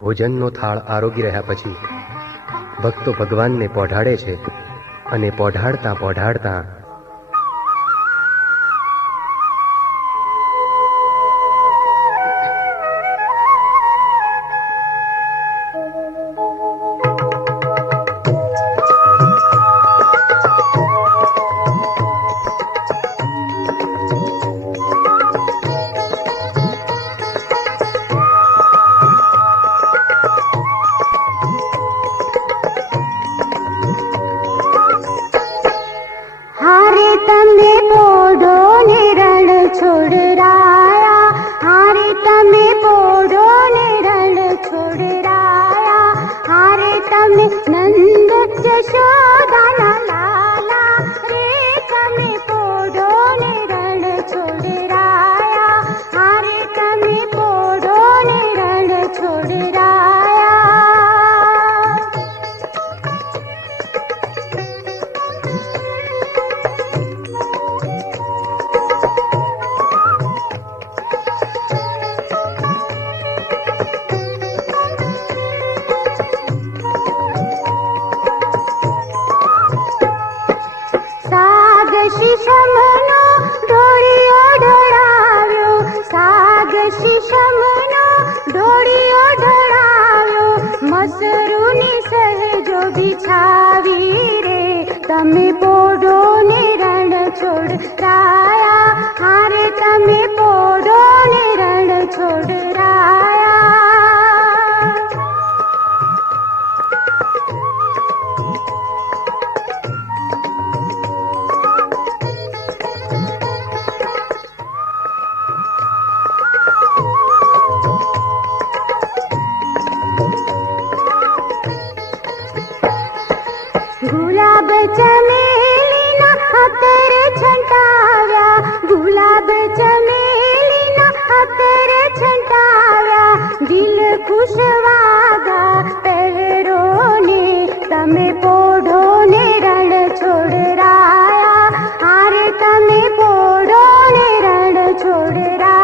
ભોજનનો થાળ આરોગી રહ્યા પછી ભક્તો ભગવાનને પોઢાડે છે અને પોઢાડતા પોઢાડતા તમે પોઢો ને રણ છોડરાયા, હારે તમે પોઢો ને રણ છોડરાયા, હારે તમે નંદ જશોદાના લાલા રે, તમે પોઢો ને રણ છોડરાયા, હારે તમે પોઢો ને રણ છોડરાયા. શીશમનો ઢોળિયો ઢોળાવ્યો, સાગ શીશમનો ઢોળિયો ઢોળાવ્યો, મસરૂની સહેજો બિછાવી રે, તમે પોઢો ને રણ છોડરાયા, હારે તમે પોઢો ને રણ છોડરાયા. ગુલાબ ચમેલીના અત્તર છંટાવ્યા, ગુલાબ ચમેલીના અત્તર છંટાવ્યા, દિલ ખુશવાગા પહેરો ને, તમે પોઢો ને રણ છોડરાયા, હારે તમે પોઢો ને રણ છોડરાયા.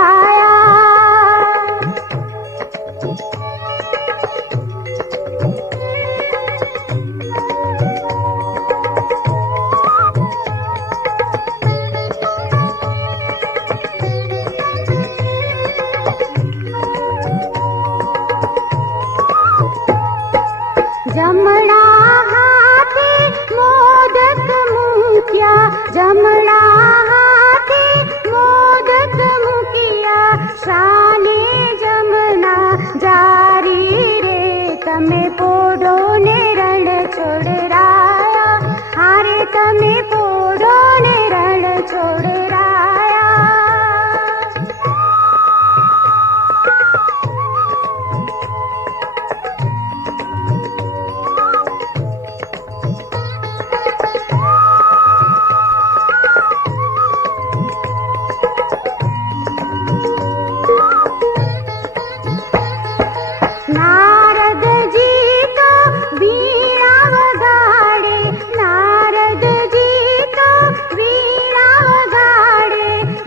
જમણા હાથે મોદક મૂક્યા, જમણા હાથે મોદક મૂક્યા, શાને જમના જારી રે, તમે પોઢો ને રણ છોડરાયા, હારે તમે પોઢો ને રણ છોડરાયા. નારદજી તો વીણા વગાડે, નારદજી તો વીણા વગાડે,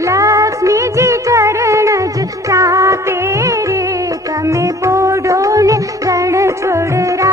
લક્ષ્મીજી ચરણ જ ચાપે રે, તમે પોઢો ને રણ છોડરા.